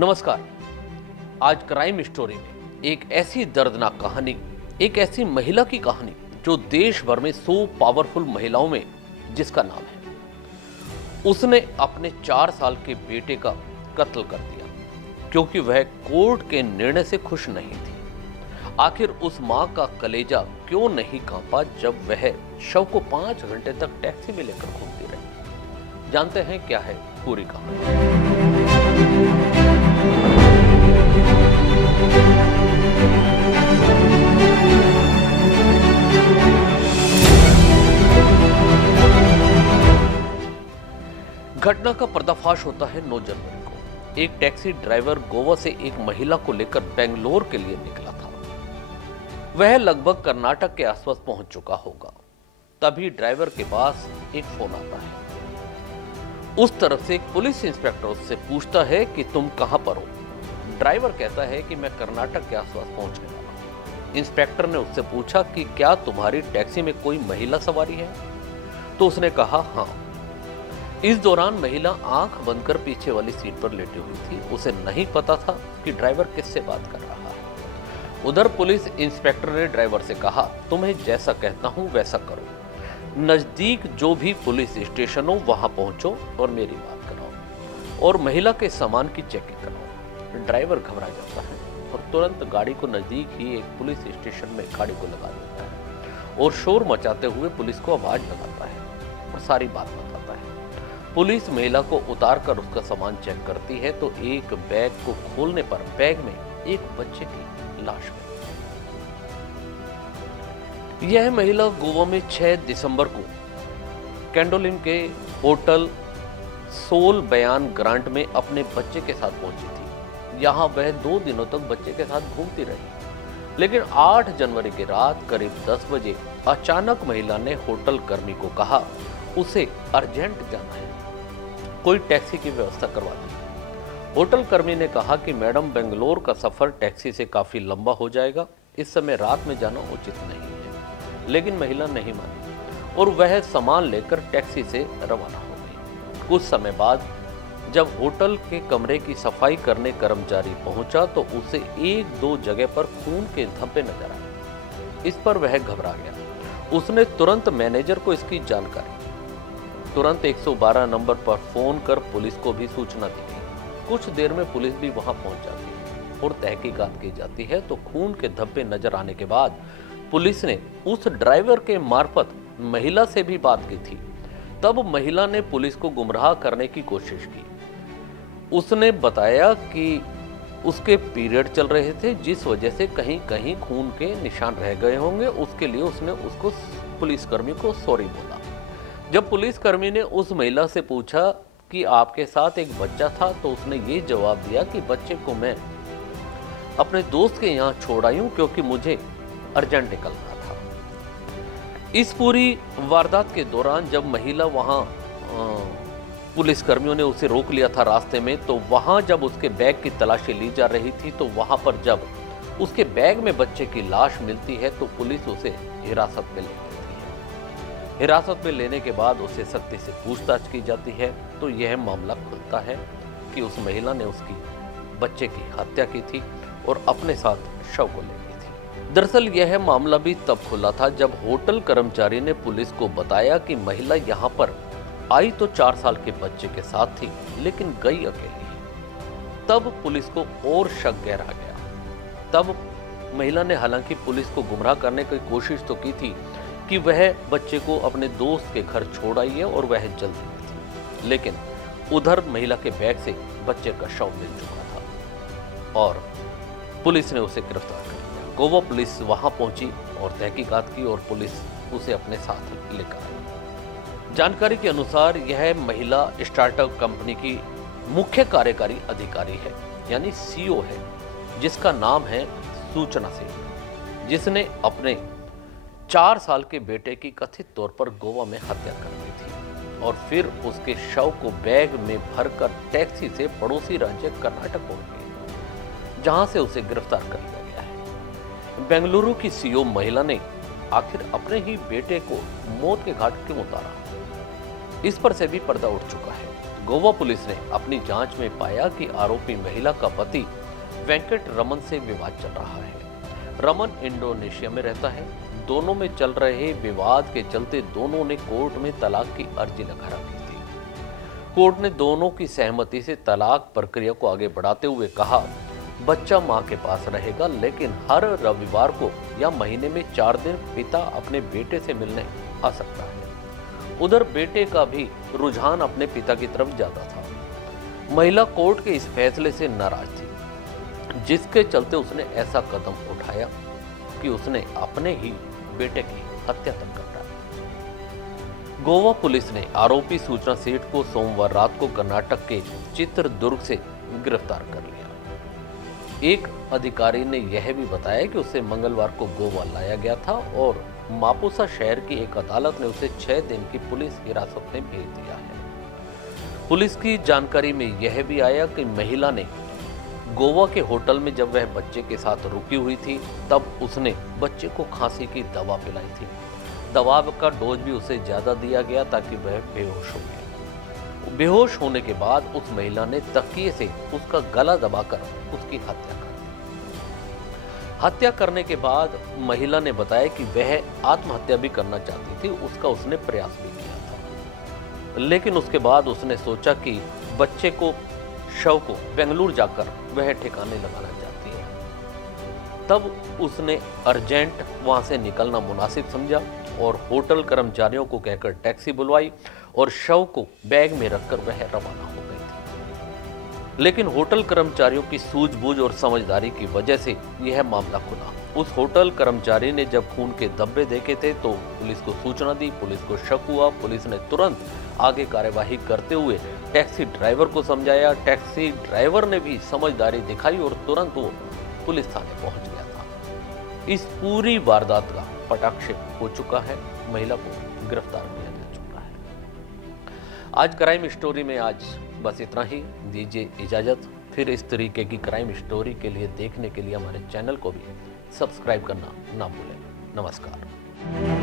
नमस्कार। आज crime story में एक ऐसी दर्दनाक कहानी, एक ऐसी महिला की कहानी जो देश भर में 100 पावरफुल महिलाओं में जिसका नाम है। उसने अपने 4 साल के बेटे का कत्ल कर दिया क्योंकि वह कोर्ट के निर्णय से खुश नहीं थी। आखिर उस मां का कलेजा क्यों नहीं कांपा जब वह शव को 5 घंटे तक टैक्सी में लेकर घूमती रही। जानते हैं क्या है पूरी कहानी। घटना का पर्दाफाश होता है 9 जनवरी को। एक टैक्सी ड्राइवर गोवा से एक महिला को लेकर बेंगलोर के लिए निकला था। वह लगभग कर्नाटक के आसपास पहुंच चुका होगा। तभी ड्राइवर के पास एक फोन आता है। उस तरफ से एक पुलिस इंस्पेक्टर उससे पूछता है कि तुम कहां पर हो। ड्राइवर कहता है कि मैं कर्नाटक के आसपास पहुंचने वाला हूं। इंस्पेक्टर ने उससे पूछा कि क्या तुम्हारी टैक्सी में कोई महिला सवारी है? तो उसने कहा हां। इस दौरान महिला आंख बंद कर पीछे वाली सीट पर लेटी हुई थी। उसे नहीं पता था कि ड्राइवर किससे बात कर रहा है। उधर पुलिस इंस्पेक्टर ने ड्राइवर से कहा, तुम्हें जैसा कहता हूं वैसा करो। नजदीक जो भी पुलिस स्टेशन हो वहां पहुंचो और मेरी बात कराओ और महिला के सामान की चेकिंग कराओ। ड्राइवर घबरा जाता है और तुरंत गाड़ी को नजदीक ही एक पुलिस स्टेशन में गाड़ी को लगा देता है और शोर मचाते हुए पुलिस को आवाज लगाता है और सारी बात बताता है। पुलिस महिला को उतार कर उसका सामान चेक करती है तो एक बैग को खोलने पर बैग में एक बच्चे की लाश मिली। यह महिला गोवा में 6 दिसंबर को कैंडोलिम के होटल सोल बयान ग्रांट में अपने बच्चे के साथ पहुंची थी। यहां वह 2 दिनों तक बच्चे के साथ घूमती रही, लेकिन 8 जनवरी की रात करीब 10 बजे अचानक महिला ने होटल कर्मी को कहा उसे अर्जेंट जाना है, कोई टैक्सी की व्यवस्था करवा दी। होटल कर्मी ने कहा कि मैडम, बेंगलोर का सफर टैक्सी से काफी लंबा हो जाएगा, इस समय रात में जाना उचित नहीं है। लेकिन महिला नहीं मानी और वह सामान लेकर टैक्सी से रवाना हो गई। कुछ समय बाद जब होटल के कमरे की सफाई करने कर्मचारी पहुंचा तो उसे 1-2 जगह पर खून के धब्बे नजर आए। इस पर वह घबरा गया। उसने तुरंत मैनेजर को इसकी जानकारी तुरंत 112 नंबर पर फोन कर पुलिस को भी सूचना दी गई। कुछ देर में पुलिस भी वहां पहुंच जाती है और तहकीकात की जाती है तो खून के धब्बे नजर आने के बाद पुलिस ने उस ड्राइवर के मार्फत महिला से भी बात की थी। तब महिला ने पुलिस को गुमराह करने की कोशिश की। उसने बताया कि उसके पीरियड चल रहे थे, जिस वजह से कहीं कहीं खून के निशान रह गए होंगे। उसके लिए उसने उसको पुलिसकर्मी को सॉरी बोला। जब पुलिसकर्मी ने उस महिला से पूछा कि आपके साथ एक बच्चा था तो उसने ये जवाब दिया कि बच्चे को मैं अपने दोस्त के यहाँ छोड़ आई हूँ क्योंकि मुझे अर्जेंट निकलना था। इस पूरी वारदात के दौरान जब महिला वहां पुलिसकर्मियों ने उसे रोक लिया था रास्ते में, तो वहां जब उसके बैग की तलाशी ली जा रही थी तो वहां पर जब उसके बैग में बच्चे की लाश मिलती है तो पुलिस उसे हिरासत में ले लेती है। हिरासत में लेने के बाद उसे सख्ती से पूछताछ की जाती है तो यह मामला खुलता है कि उस महिला ने उसकी बच्चे की हत्या की थी और अपने साथ शव को ले गई थी। दरअसल यह मामला भी तब खुला था जब होटल कर्मचारी ने पुलिस को बताया कि महिला यहां पर आई तो 4 साल के बच्चे के साथ थी लेकिन गई अकेली। तब पुलिस को और शक गहरा गया। तब महिला ने हालांकि पुलिस को गुमराह करने की कोशिश तो की थी कि वह बच्चे को अपने दोस्त के घर छोड़ आई है और वह जल्दी में थी, लेकिन उधर महिला के बैग से बच्चे का शव मिल चुका था और पुलिस ने उसे गिरफ्तार कर लिया। गोवा पुलिस वहां पहुंची और तहकीकात की और पुलिस उसे अपने साथ लेकर आई। जानकारी के अनुसार यह महिला स्टार्टअप कंपनी की मुख्य कार्यकारी अधिकारी है, यानी सीईओ है, जिसका नाम है सूचना सिंह, जिसने अपने 4 साल के बेटे की कथित तौर पर गोवा में हत्या कर दी थी और फिर उसके शव को बैग में भरकर टैक्सी से पड़ोसी राज्य कर्नाटक पहुंच गई, जहां से उसे गिरफ्तार कर लिया गया है। बेंगलुरु की सीईओ महिला ने आखिर अपने ही बेटे को मौत के घाट क्यों उतारा, इस पर से भी पर्दा उठ चुका है गोवा पुलिस ने अपनी जांच में पाया कि आरोपी महिला का पति वेंकट रमन से विवाद चल रहा है। रमन इंडोनेशिया में रहता है। दोनों में चल रहे विवाद के चलते दोनों ने कोर्ट में तलाक की अर्जी लगा रखी थी। कोर्ट ने दोनों की सहमति से तलाक प्रक्रिया को आगे बढ़ाते हुए कहा, बच्चा मां के पास रहेगा, लेकिन हर रविवार को या महीने में 4 दिन पिता अपने बेटे से मिलने आ सकता है। उधर बेटे का भी रुझान अपने पिता की तरफ ज्यादा था। महिला कोर्ट के इस फैसले से नाराज थी, जिसके चलते उसने ऐसा कदम उठाया कि उसने अपने ही बेटे की हत्या तक कर डाली। गोवा पुलिस ने आरोपी सूचना सेठ को सोमवार रात को कर्नाटक के चित्रदुर्ग से गिरफ्तार कर लिया। एक अधिकारी ने यह भी बताया कि उसे मंगलवार को गोवा लाया गया था और मापुसा शहर की एक अदालत ने उसे 6 दिन की पुलिस हिरासत में भेज दिया है। पुलिस की जानकारी में यह भी आया कि महिला ने गोवा के होटल में जब वह बच्चे के साथ रुकी हुई थी, तब उसने बच्चे को खांसी की दवा पिलाई थी। दवा का डोज भी उसे ज्यादा दिया गया ताकि वह बेहोश हो गया। बेहोश होने के बाद उस महिला ने तकिए से उसका गला दबाकर उसकी हत्या कर दी। हत्या करने के बाद महिला ने बताया कि वह आत्महत्या भी करना चाहती थी, उसका उसने प्रयास भी किया था, लेकिन उसके बाद उसने सोचा कि बच्चे को शव को बेंगलुरु जाकर वह ठिकाने लगाना चाहती है। तब उसने अर्जेंट वहां से निकलना मुनासिब समझा और होटल कर्मचारियों को कहकर टैक्सी बुलवाई और शव को बैग में रखकर वह रवाना हो गई थी। लेकिन होटल कर्मचारियों की सूझबूझ और समझदारी की वजह से यह मामला खुला। उस होटल कर्मचारी ने जब खून के धब्बे देखे थे तो पुलिस को सूचना दी। पुलिस को शक हुआ। पुलिस ने तुरंत आगे कार्यवाही करते हुए टैक्सी ड्राइवर को समझाया। टैक्सी ड्राइवर ने भी समझदारी दिखाई और तुरंत वो पुलिस थाने पहुंच गया था। इस पूरी वारदात का पटाक्षेप हो चुका है। महिला को गिरफ्तार किया जा चुका है। आज क्राइम स्टोरी में आज बस इतना ही। दीजिए इजाजत। फिर इस तरीके की क्राइम स्टोरी के लिए देखने के लिए हमारे चैनल को भी सब्सक्राइब करना ना भूलें। नमस्कार।